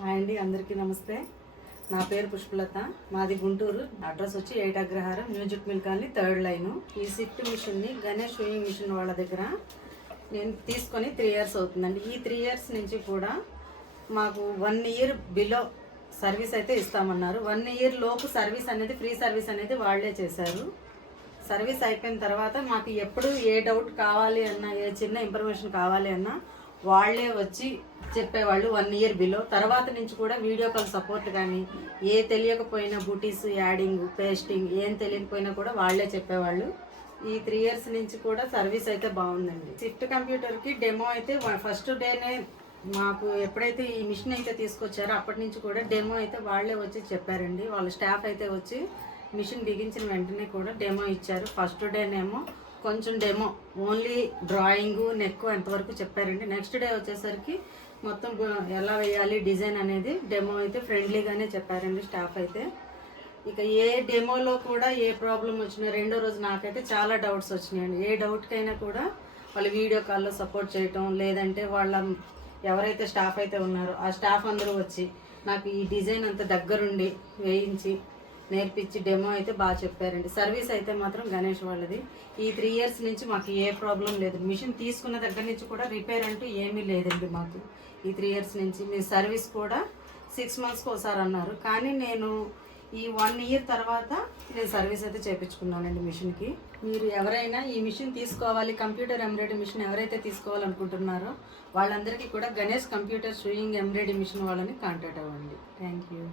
Hi అండి, అందరికీ నమస్తే. నా పేరు పుష్పలత, మాది గుంటూరు. అడ్రస్ వచ్చి 8 Agraharam, music mill colony, 3rd line. ఈ షిఫ్ట్ మిషన్ని గణేష్ షూయింగ్ మిషన్ వాళ్ళ దగ్గర నేను తీసుకొని 3 years అవుతుందండి. ఈ 3 years నుంచి కూడా మాకు 1 year బిలో సర్వీస్ అయితే ఇస్తామన్నారు. 1 year లోపు సర్వీస్ అనేది, ఫ్రీ సర్వీస్ అనేది వాళ్ళే చేశారు. సర్వీస్ అయిపోయిన తర్వాత మాకు ఎప్పుడు ఏ డౌట్ కావాలి అన్నా, ఏ చిన్న ఇన్ఫర్మేషన్ కావాలి అన్నా వాళ్ళే వచ్చి చెప్పేవాళ్ళు. 1 year బిలో తర్వాత నుంచి కూడా వీడియో కాల్ సపోర్ట్ కానీ, ఏ తెలియకపోయినా బూటీస్ యాడింగ్, పేస్టింగ్ ఏం తెలియకపోయినా కూడా వాళ్ళే చెప్పేవాళ్ళు. ఈ 3 years నుంచి కూడా సర్వీస్ అయితే బాగుందండి. షిఫ్ట్ కంప్యూటర్కి డెమో అయితే ఫస్ట్ డేనే మాకు ఎప్పుడైతే ఈ మిషన్ అయితే తీసుకొచ్చారో అప్పటి నుంచి కూడా డెమో అయితే వాళ్ళే వచ్చి చెప్పారండి. వాళ్ళ స్టాఫ్ అయితే వచ్చి మిషన్ బిగించిన వెంటనే కూడా డెమో ఇచ్చారు. ఫస్ట్ డేనేమో కొంచెం డెమో ఓన్లీ డ్రాయింగ్, నెక్ ఎంతవరకు చెప్పారండి. నెక్స్ట్ డే వచ్చేసరికి మొత్తం ఎలా వేయాలి డిజైన్ అనేది డెమో అయితే ఫ్రెండ్లీగానే చెప్పారండి స్టాఫ్ అయితే. ఇక ఏ డెమోలో కూడా ఏ ప్రాబ్లం వచ్చినా రెండో రోజు నాకైతే చాలా డౌట్స్ వచ్చినాయండి. ఏ డౌట్కైనా కూడా వాళ్ళు వీడియో కాల్లో సపోర్ట్ చేయటం, లేదంటే వాళ్ళ ఎవరైతే స్టాఫ్ అయితే ఉన్నారో ఆ స్టాఫ్ అందరూ వచ్చి నాకు ఈ డిజైన్ అంతా దగ్గరుండి వేయించి నేర్పించి డెమో అయితే బాగా చెప్పారండి. సర్వీస్ అయితే మాత్రం గణేష్ వాళ్ళది. ఈ 3 years నుంచి మాకు ఏ ప్రాబ్లం లేదు. మిషన్ తీసుకున్న దగ్గర నుంచి కూడా రిపేర్ అంటూ ఏమీ లేదండి మాకు. ఈ 3 years నుంచి మీ సర్వీస్ కూడా 6 monthsకి ఒకసారి అన్నారు. కానీ నేను ఈ 1 year తర్వాత నేను సర్వీస్ అయితే చేయించుకున్నానండి మిషన్కి. మీరు ఎవరైనా ఈ మిషన్ తీసుకోవాలి, కంప్యూటర్ ఎంబ్రాయిడరీ మిషన్ ఎవరైతే తీసుకోవాలనుకుంటున్నారో వాళ్ళందరికీ కూడా Ganesh computer sewing embroidery machine వాళ్ళని కాంటాక్ట్ అవ్వండి. Thank you.